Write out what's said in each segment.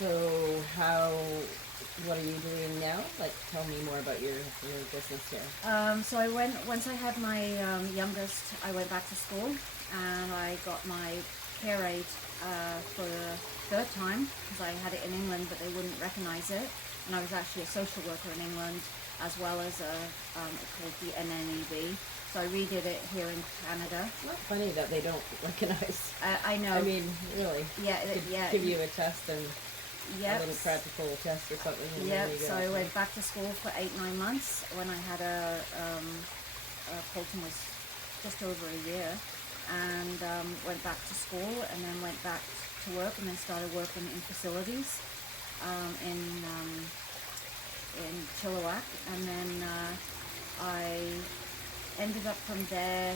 So what are you doing now? Like, tell me more about your business here. So once I had my youngest, I went back to school and I got my care aid for the third time because I had it in England but they wouldn't recognize it. And I was actually a social worker in England as well as called the NNEB. So I redid it here in Canada. Not funny that they don't recognize. I know. I mean, really. Yeah, yeah. Give you a test and yep. a little practical test or something. Yeah. So I went back to school for 8-9 months when I had Colton was just over a year, and went back to school and then went back to work and then started working in facilities in Chilliwack, and then I ended up from there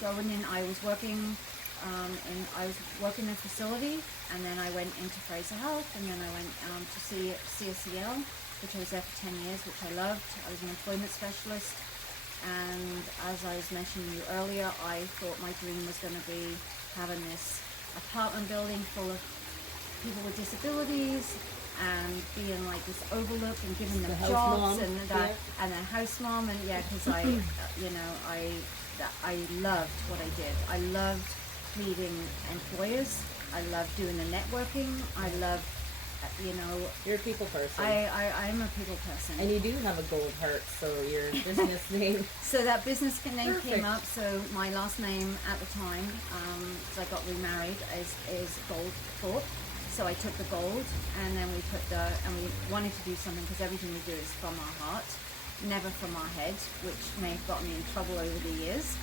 going in. I was working in a facility, and then I went into Fraser Health, and then I went to CSCL, which I was there for 10 years, which I loved. I was an employment specialist, and as I was mentioning you earlier, I thought my dream was going to be having this apartment building full of people with disabilities and being like this overlook and giving them jobs and that, and a house mom, and because I loved what I did. I loved meeting employers. I loved doing the networking. I loved, You're a people person. I'm a people person. And you do have a gold heart, so your business name. So that business name came up. So my last name at the time, because I got remarried, is Goldthorpe. So I took the gold, and then we we wanted to do something because everything we do is from our heart, never from our head, which may have got me in trouble over the years,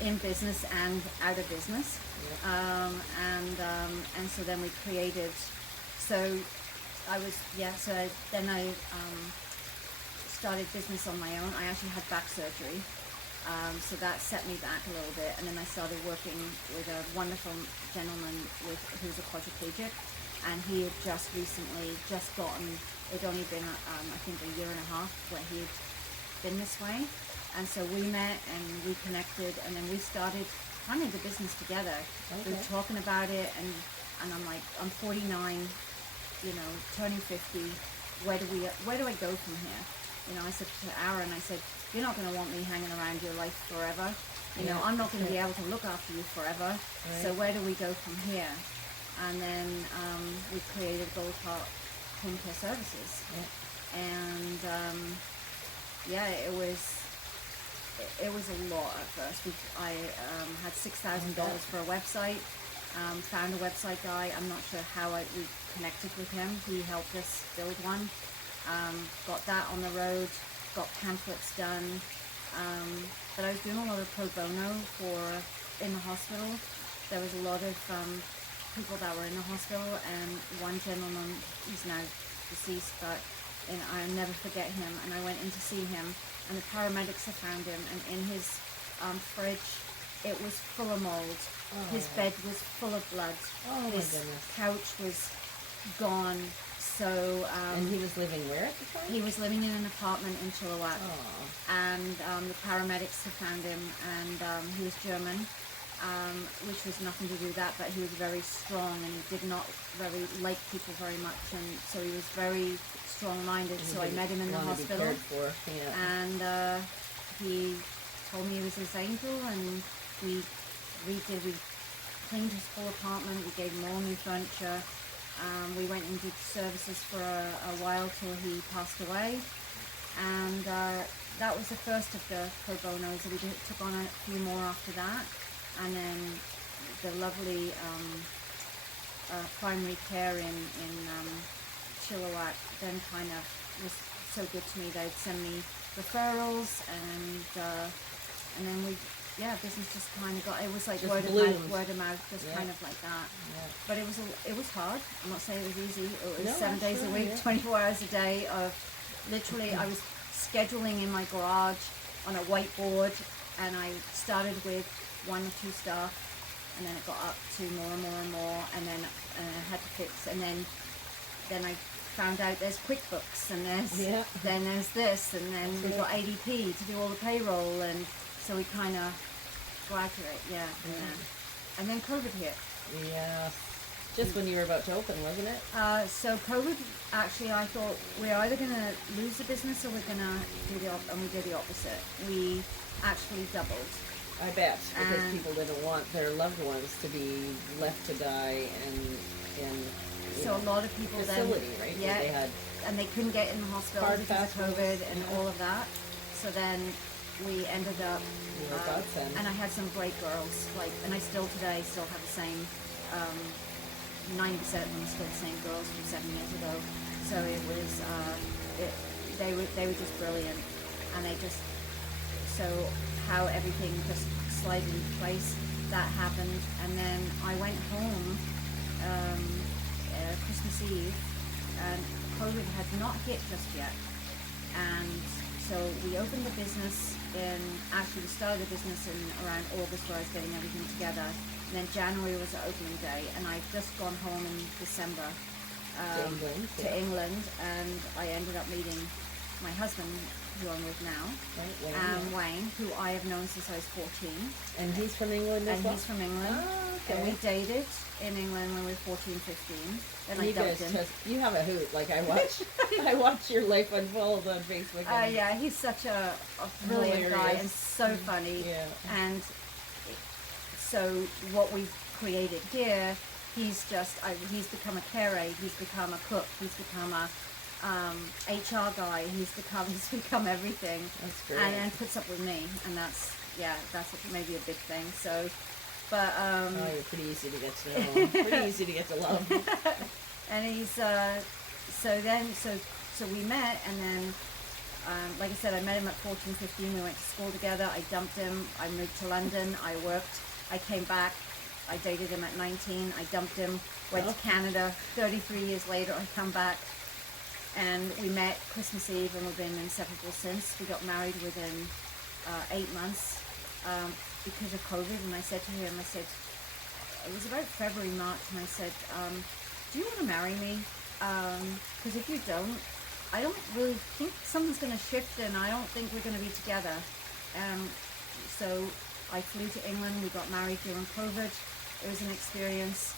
in business and out of business. Yep. And so then we created. So then I started business on my own. I actually had back surgery. So that set me back a little bit, and then I started working with a wonderful gentleman who's a quadriplegic, and he had just recently gotten, it'd only been I think a year and a half where he had been this way, and so we met and we connected, and then we started running the business together. Okay. We were talking about it, and I'm like, I'm 49, turning 50. Where do I go from here? I said to Aaron, I said, you're not going to want me hanging around your life forever. I'm not going to be able to look after you forever. Right. So where do we go from here? And then we created Goldheart Home Care Services. Yeah. And it was a lot at first. I had $6,000 for a website. Found a website guy. I'm not sure how we connected with him. He helped us build one. Got that on the road. Got pamphlets done. But I was doing a lot of pro bono in the hospital. There was a lot of people that were in the hospital, and one gentleman, he's now deceased, but I'll never forget him. And I went in to see him, and the paramedics had found him, and in his fridge, it was full of mold. Oh. His bed was full of blood. Oh, his couch was gone. So and he was living where at the time? He was living in an apartment in Chilliwack. Oh. And the paramedics had found him, and he was German. Which was nothing to do with that, but he was very strong and did not like people very much, and so he was very strong-minded. So I met him in the hospital, and he told me he was his angel, and we cleaned his full apartment. We gave him all new furniture. We went and did services for a while till he passed away, and that was the first of the pro bonos. We took on a few more after that. And then the lovely primary care in Chilliwack then kind of was so good to me. They'd send me referrals, and then business just kind of it was like word of mouth, just kind of like that. Yeah. But it was hard. I'm not saying it was easy. It was 7 days a week, 24 hours a day of literally. I was scheduling in my garage on a whiteboard, and I started with 1 or 2 staff, and then it got up to more and more and more, and then I had to fix, and then I found out there's QuickBooks, and then there's this, and then we got ADP to do all the payroll, and so we kind of graduate, and then COVID hit. Yeah. Just when you were about to open, wasn't it? So COVID, actually, I thought we're either going to lose the business or we're going to do and we did the opposite. We actually doubled. I bet, because And- people didn't want their loved ones to be left to die in So a lot of people facility, then, right? yeah, They had and they couldn't get in the hospital Hard because of fast COVID rules, and yeah. all of that. So then we ended up, You were a godsend. and I had some great girls, and I still today still have the same, 90% of them still the same girls from 7 years ago. So it was, they were just brilliant, and they just, so how everything just slid into place, that happened, and then I went home, Christmas Eve, and COVID had not hit just yet. And so we opened the business we started the business in around August, where I was getting everything together. And then January was the opening day, and I'd just gone home in December to England, and I ended up meeting my husband, who I'm with now, Wayne, who I have known since I was 14. And he's from England as And well? he's from England. Oh, okay. And we dated in England when we were 14, 15. Then I You dumped guys him. you have a hoot. Like, I watch your life unfold on Facebook. And Yeah, he's such a brilliant guy Hilarious. and so funny. Yeah. And so what we've created here, he's become a carer, he's become a cook, he's become a HR guy, he's become everything. That's great. And puts up with me, and that's maybe a big thing. So, but Oh, you're pretty easy to get to know. Pretty easy to get to love. and he's so we met, and then like I said, I met him at 14, 15. We went to school together. I dumped him. I moved to London. I worked. I came back. I dated him at 19. I dumped him. Went to Canada. 33 years later, I come back, and we met Christmas Eve, and we've been inseparable since. We got married within 8 months because of COVID. And I said to him, it was about February, March, and I said, do you want to marry me? Because if you don't, I don't really think something's going to shift, and I don't think we're going to be together. So I flew to England. We got married during COVID. It was an experience.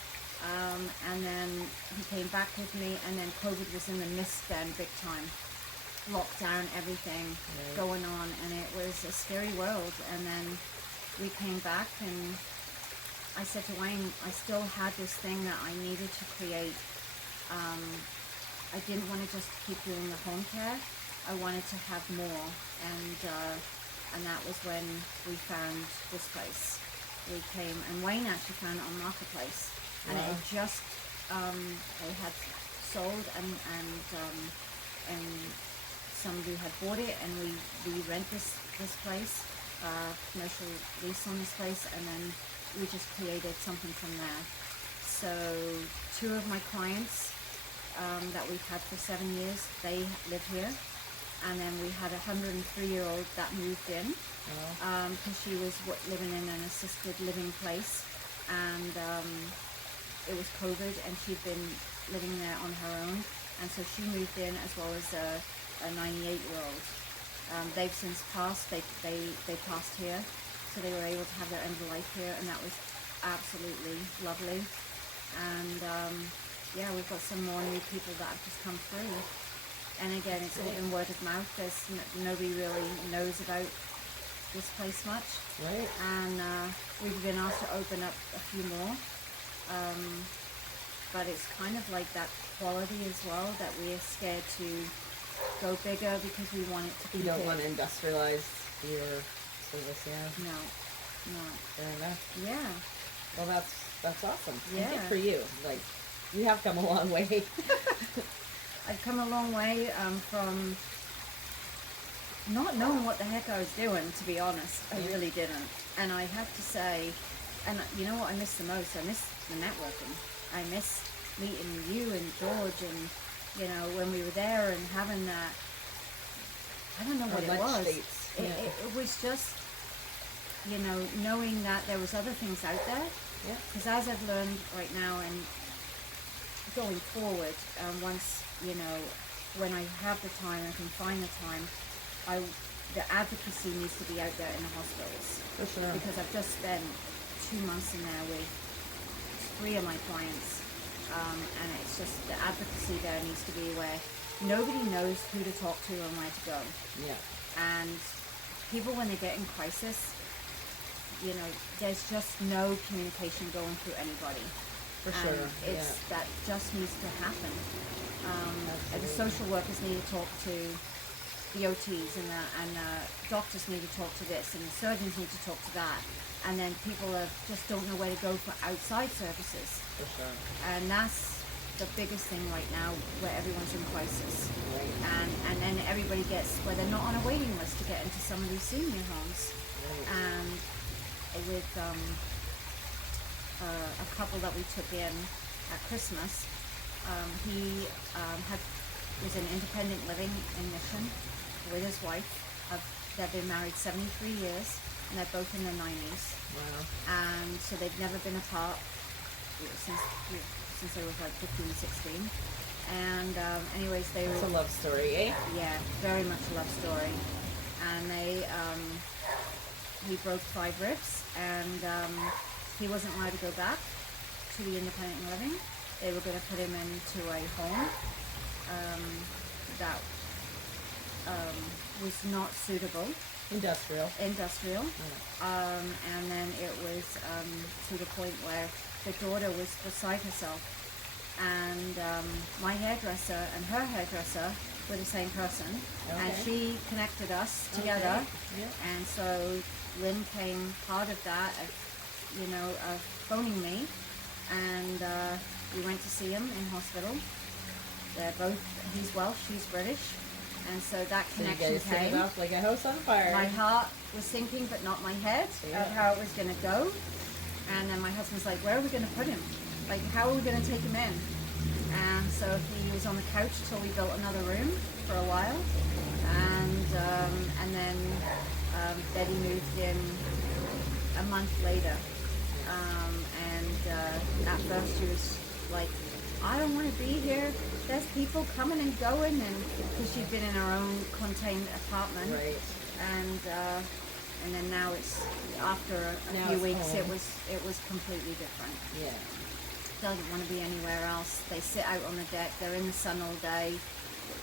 And then he came back with me, and then COVID was in the midst then, big time. Lockdown, everything going on, and it was a scary world. And then we came back, and I said to Wayne, I still had this thing that I needed to create. I didn't want to just keep doing the home care. I wanted to have more, and that was when we found this place. We came, and Wayne actually found it on Marketplace, and it had just they had sold, and somebody had bought it, and we rent this place, commercial lease on this place, and then we just created something from there. So 2 of my clients that we've had for 7 years, they live here. And then we had a 103-year-old that moved in because she was living in an assisted living place, and it was COVID, and she'd been living there on her own, and so she moved in, as well as a 98-year-old. They've since passed. They passed here, so they were able to have their end of life here, and that was absolutely lovely. And we've got some more new people that have just come through. And again, it's all been word of mouth. There's nobody really knows about this place much. Right. And we've been asked to open up a few more. But it's kind of like that quality as well, that we're scared to go bigger because we want it to be You don't big. want to industrialize your service, yeah. No. Fair enough. Yeah. Well, that's awesome. And Yeah. good for you. Like, you have come a long way. I've come a long way from not knowing what the heck I was doing, to be honest. I really didn't. And I have to say, and you know what I miss the most? I miss the networking. I miss meeting you and George, and, when we were there and having that, I don't know what it was. It was just, knowing that there was other things out there. Yeah. Because as I've learned right now, and going forward, once, when I have the time, I can find the time, the advocacy needs to be out there in the hospitals. For sure. Because I've just spent 2 months in there with 3 of my clients, and it's just the advocacy there needs to be where nobody knows who to talk to and where to go. Yeah. And people, when they get in crisis, you know, there's just no communication going through anybody. For And sure. it's that just needs to happen. The social workers need to talk to the OTs, and doctors need to talk to this, and the surgeons need to talk to that. And then people just don't know where to go for outside services. For sure. And that's the biggest thing right now, where everyone's in crisis. Right. And then everybody gets, where they're not on a waiting list to get into some of these senior homes. Right. And with a couple that we took in at Christmas, he was in independent living in Mission with his wife. They've been married 73 years, and they're both in their 90s. Wow. And so they've never been apart since they were like 15, 16. And anyways, they It's were... a love story, eh? Yeah, very much a love story. And he broke 5 ribs, and he wasn't allowed to go back to the independent living. They were going to put him into a home that was not suitable. Industrial. Yeah. And then it was to the point where the daughter was beside herself, and my hairdresser and her hairdresser were the same person, and she connected us together. Okay. Yeah. And so Lynn came part of that, of phoning me, and we went to see him in hospital. He's Welsh, she's British, and so that connection so you guys came. set it off like a house on fire. My heart was sinking, but not my head, of how it was going to go. And then my husband's like, where are we going to put him? Like, how are we going to take him in? And so he was on the couch till we built another room for a while. And then Betty moved in a month later. At first she was like, I don't want to be here. There's people coming and going, and because she'd been in her own contained apartment. Right. And then now it's after a few weeks, it was completely different. Yeah. Doesn't want to be anywhere else. They sit out on the deck. They're in the sun all day.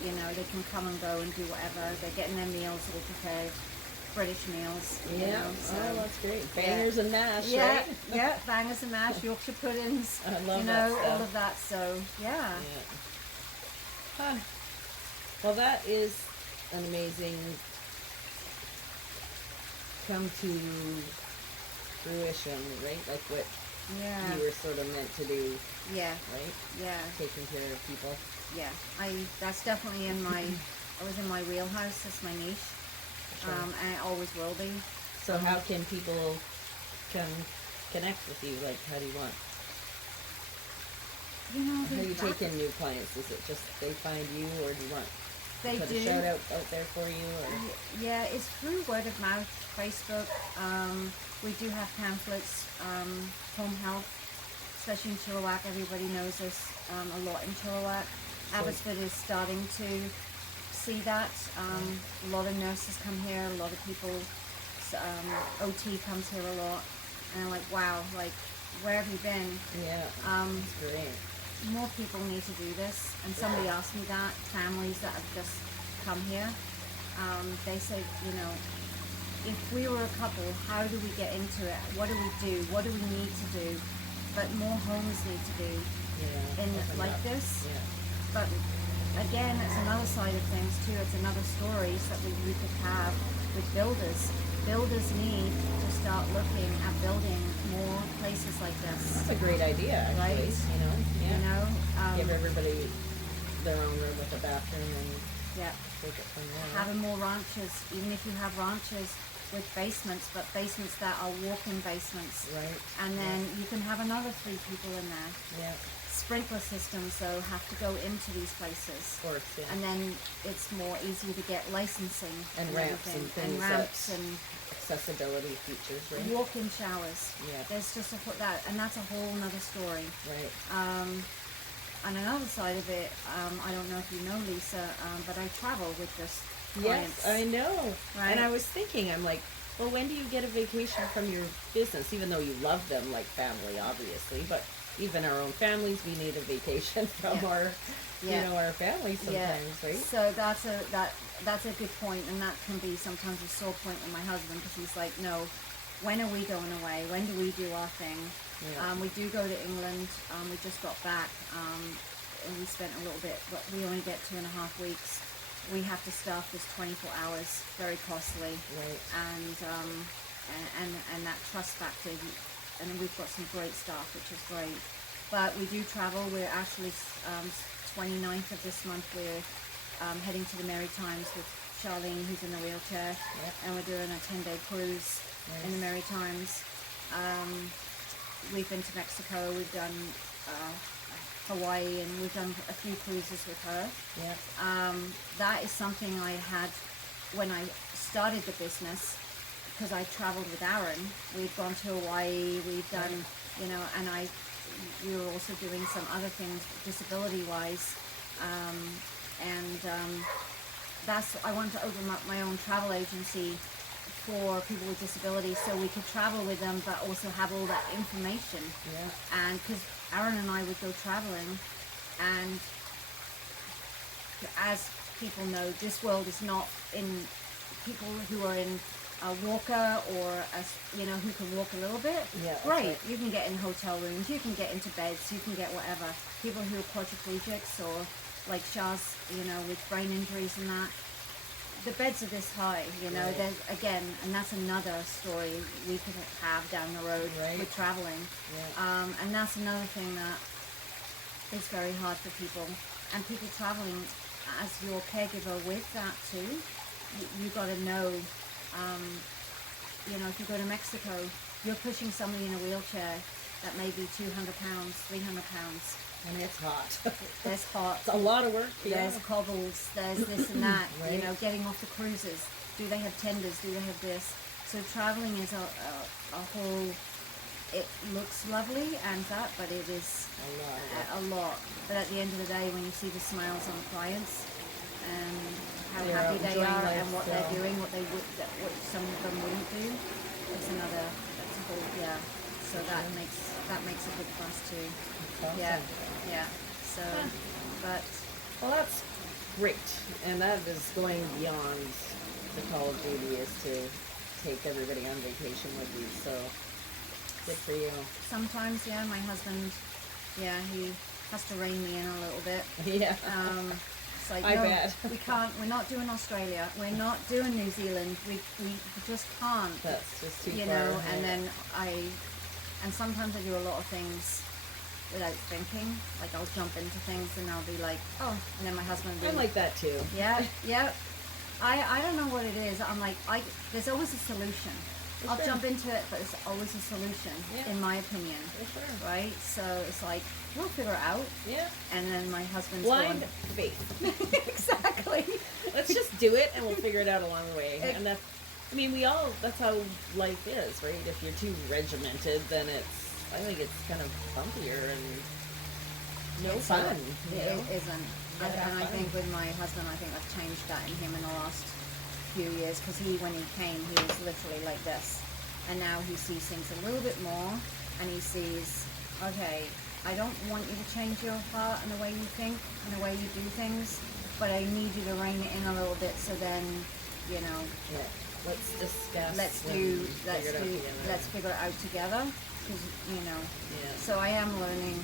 You know, they can come and go and do whatever. They're getting their meals all prepared, British meals. Yeah. You know, so, that's great. Bangers and mash, yeah, right? yeah, bangers and mash, Yorkshire puddings. I love that stuff. all of that. So yeah. Huh. Well, that is an amazing come to fruition, right? Like what you were sort of meant to do. Yeah. Right? Yeah. Taking care of people. Yeah. That's definitely in my I was in my wheelhouse, that's my niche. Sure. And it always will be. So how can people connect with you? Like, how do you want? You know, How do you take in new clients? Is it just they find you, or do you want they put do. a shout out there for you? Or? Yeah, it's through word of mouth, Facebook. We do have pamphlets, home health, especially in Chilliwack. Everybody knows us a lot in Chilliwack. Abbotsford is starting to see that. A lot of nurses come here, a lot of people, OT comes here a lot. And I'm like, wow, like, where have you been? Yeah, that's great. More people need to do this, and somebody asked me that, families that have just come here, they say, you know, if we were a couple, how do we get into it? What do we do? What do we need to do? But more homes need to be like this. Yeah. But again, it's another side of things too. It's another stories that we could have with builders. Builders need to start looking at building more places like this. That's a great idea, actually. Right? You know, yeah. You know, give everybody their own room with a bathroom and yeah, take it from there. having more ranches, even if you have ranches with basements, but basements that are walk-in basements, Right. and then you can have another 3 people in there. Yeah. Sprinkler systems though have to go into these places, Of course, yeah. and then it's more easy to get licensing And ramps everything. and things ramps that- and Accessibility features, right? walk-in showers. Yeah. There's just and that's a whole nother story. Right. On another side of it, I don't know if you know, Lisa, but I travel with this clients. Yes, I know. Right? And I was thinking, I'm like, well, when do you get a vacation from your business? Even though you love them like family, obviously, but even our own families, we need a vacation from our, you know, our families sometimes, right? So that's a good point, and that can be sometimes a sore point with my husband, because he's like, no, when are we going away? When do we do our thing? Yeah. We do go to England. We just got back, and we spent a little bit, but we only get 2.5 weeks. We have to staff this 24 hours, very costly, Right. and that trust factor. And then we've got some great staff, which is great. But we do travel. We're actually 29th of this month. We're heading to the Maritimes with Charlene, who's in a wheelchair, and we're doing a 10-day cruise in the Maritimes. We've been to Mexico. We've done Hawaii, and we've done a few cruises with her. That is something I had when I started the business, because I traveled with Aaron. We'd gone to Hawaii. We've done, you know, and we were also doing some other things disability-wise, that's, I wanted to open up my own travel agency for people with disabilities, so we could travel with them, but also have all that information. And because Aaron and I would go traveling, and as people know, this world is not in people who are in a walker, or you know, who can walk a little bit. Great, you can get in hotel rooms, you can get into beds, you can get whatever. People who are quadriplegics, or like Shah's, you know, with brain injuries and that, the beds are this high, you know. There's, again, and that's another story we could have down the road with traveling. And that's another thing that is very hard for people. And people traveling as your caregiver with that too, you got to know, you know, if you go to Mexico, you're pushing somebody in a wheelchair that may be 200 pounds, 300 pounds. And it's hot. There's hot. It's a lot of work. There's cobbles. There's this and that. You know, getting off the cruises. Do they have tenders? Do they have this? So traveling is a whole. It looks lovely and that, but it is a lot. But at the end of the day, when you see the smiles on the clients and how happy they are and what they're doing, what what some of them wouldn't do, it's another. That's a whole So that makes a big fuss too. Awesome. Yeah. So, but well, that's great, and that is going beyond the Call of Duty, is to take everybody on vacation with you. So good for you. Sometimes, my husband, he has to rein me in a little bit. It's like, I no, bet. we can't. We're not doing Australia. We're not doing New Zealand. We just can't. That's just too you far. know. And then and sometimes I do a lot of things without thinking. Like, I'll jump into things and I'll be like, oh, and then my husband will be I'm like that too. Yeah. I don't know what it is. I'm like, there's always a solution. I'll jump into it, but there's always a solution, in my opinion. Right? So it's like, we'll figure it out. And then my husband's blind faith. Exactly. Let's just do it, and we'll figure it out along the way. And that's, I mean, that's how life is, right? If you're too regimented, then I think it's kind of bumpier and no fun. It isn't. And I think with my husband, I think I've changed that in him in the last few years, because when he came, he was literally like this, and now he sees things a little bit more, and he sees, okay, I don't want you to change your heart and the way you think and the way you do things, but I need you to rein it in a little bit, so then, you know, let's discuss. Let's figure it out together, because, you know. So I am learning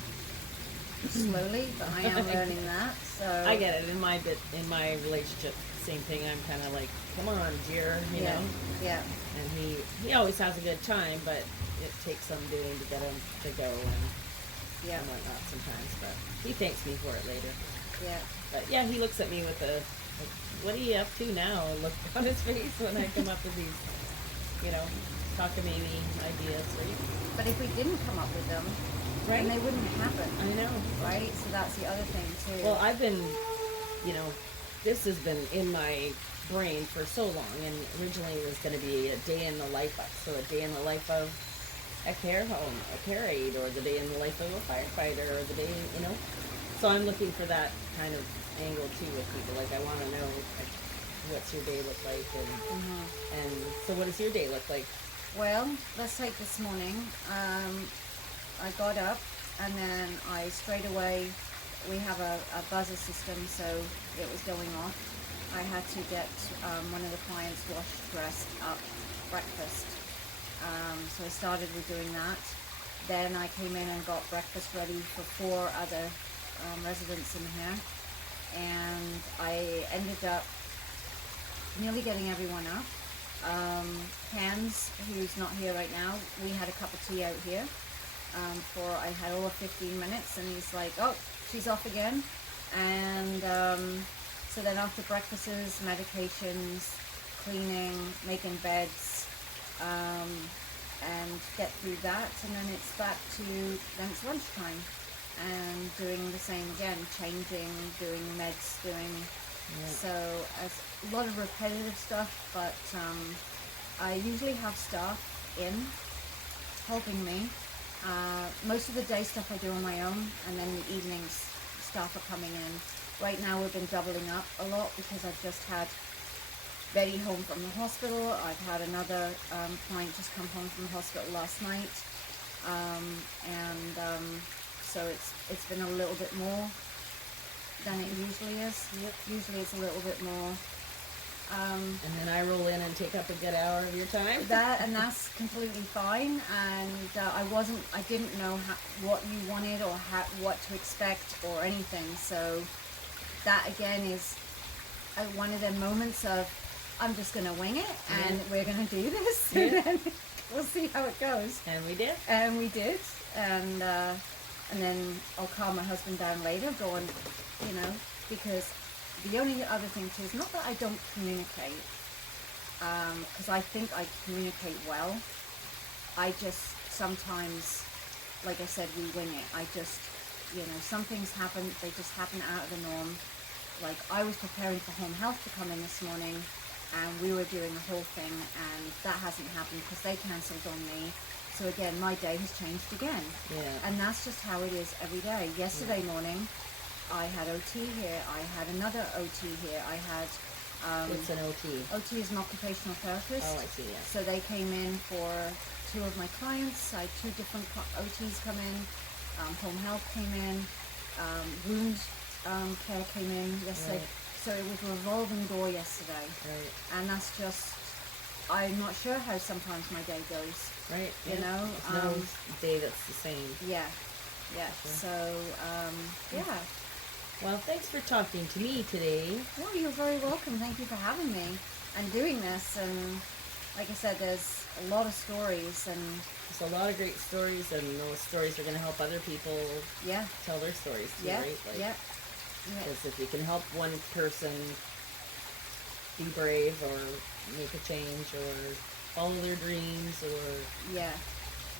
slowly, but I am learning that. So I get it. In my relationship, same thing. I'm kind of like, come on, dear, you know. And he always has a good time, but it takes some doing to get him to go and whatnot sometimes. But he thanks me for it later. But he looks at me with a, like, what are you up to now? And look on his face when I come up with these, you know, cockamamie ideas, right? But if we didn't come up with them, then they wouldn't happen. I know. Right? So that's the other thing too. Well, I've been, you know, this has been in my brain for so long, and originally it was going to be a day in the life of a care home, a care aide, or the day in the life of a firefighter, or the day, you know. So I'm looking for that kind of angle too with people. Like, I want to know, like, what's your day look like, and so what does your day look like? Well, let's take this morning. I got up, and then I straight away, we have a buzzer system, so it was going off. I had to get one of the clients washed, dressed up, breakfast. So I started with doing that. Then I came in and got breakfast ready for 4 other residents in here, and I ended up nearly getting everyone up. Hans, who's not here right now, we had a cup of tea out here for, I had over 15 minutes, and he's like, oh, she's off again. And so then after breakfasts, medications, cleaning, making beds, and get through that, and then it's back to, then it's lunchtime, and doing the same again, changing, doing meds, doing, so it's a lot of repetitive stuff, but I usually have staff in helping me. Most of the day stuff I do on my own, and then the evenings staff are coming in. Right now we've been doubling up a lot because I've just had Betty home from the hospital. I've had another client just come home from the hospital last night, so it's been a little bit more than it usually is. Yep. Usually it's a little bit more. And then I roll in and take up a good hour of your time. That's completely fine. And I didn't know what you wanted or what to expect or anything. So that again is one of them moments of, I'm just going to wing it, and we're going to do this, and then we'll see how it goes. And we did. And we did. And then I'll calm my husband down later, going, because the only other thing too is not that I don't communicate, because I think I communicate well. I just sometimes, like I said, we wing it. I just, some things happen, they just happen out of the norm. Like I was preparing for home health to come in this morning, and we were doing the whole thing, and that hasn't happened because they cancelled on me. So again, my day has changed again. Yeah. And that's just how it is every day. Yesterday morning, I had OT here. I had another OT here. I had... What's an OT? OT is an occupational therapist. Oh, I see, yeah. So they came in for 2 of my clients. I had 2 different OTs come in. Home health came in. Wound care came in yesterday. Right. So it was a revolving door yesterday. Right. And that's just... I'm not sure how sometimes my day goes. Right. You know? There's no day that's the same. Yeah. Yeah. Sure. So, yeah. Well, thanks for talking to me today. Well, you're very welcome. Thank you for having me and doing this. And like I said, there's a lot of stories, and there's a lot of great stories, and those stories are going to help other people tell their stories too, right? Like, because if you can help one person be brave or make a change or follow their dreams or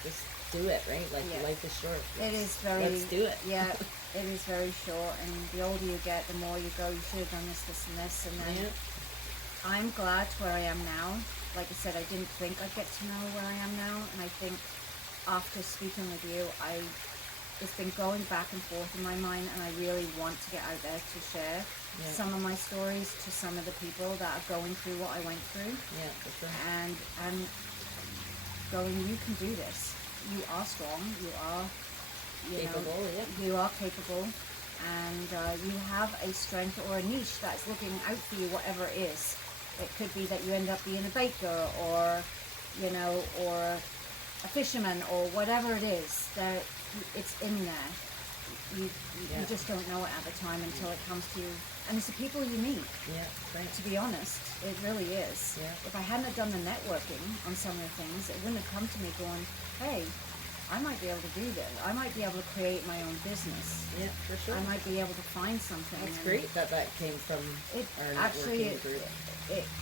just do it, right? Like life is short. It is very. Let's do it. Yeah, it is very short, and the older you get, the more you go. You should have done this, this, and this, and then I'm glad where I am now. Like I said, I didn't think I'd get to know where I am now, and I think after speaking with you, it's been going back and forth in my mind, and I really want to get out there to share some of my stories to some of the people that are going through what I went through. Yeah, for sure. And going, you can do this. You are strong. You are capable. You are capable, and you have a strength or a niche that's looking out for you, whatever it is. It could be that you end up being a baker, or or a fisherman, or whatever it is. That it's in there. You just don't know it at the time until it comes to you. And it's the people you meet. Yeah, right. To be honest, it really is. Yeah. If I hadn't have done the networking on some of the things, it wouldn't have come to me going, hey, I might be able to do this. I might be able to create my own business. Yeah, for sure. I might be able to find something. That's great that came from our networking group.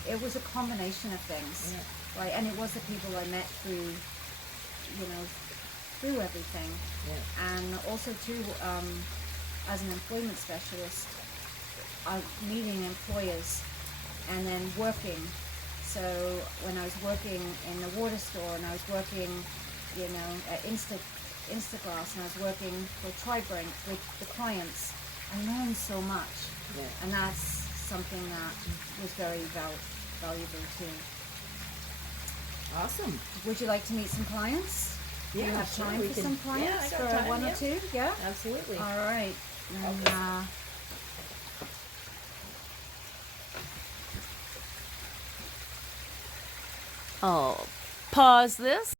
It was a combination of things. Yeah. Right, and it was the people I met through, through everything. Yeah. And also too, as an employment specialist, meeting employers and then working. So when I was working in the water store, and I was working, at Instaglass, and I was working for Tribrink with the clients, I learned so much. Yeah. And that's something that was very valuable too. Awesome. Would you like to meet some clients? Do you have sure, time we for can- some clients? yeah, I got for time, one yeah. or two? Yeah? Absolutely. All right. And, Okay. I'll pause this.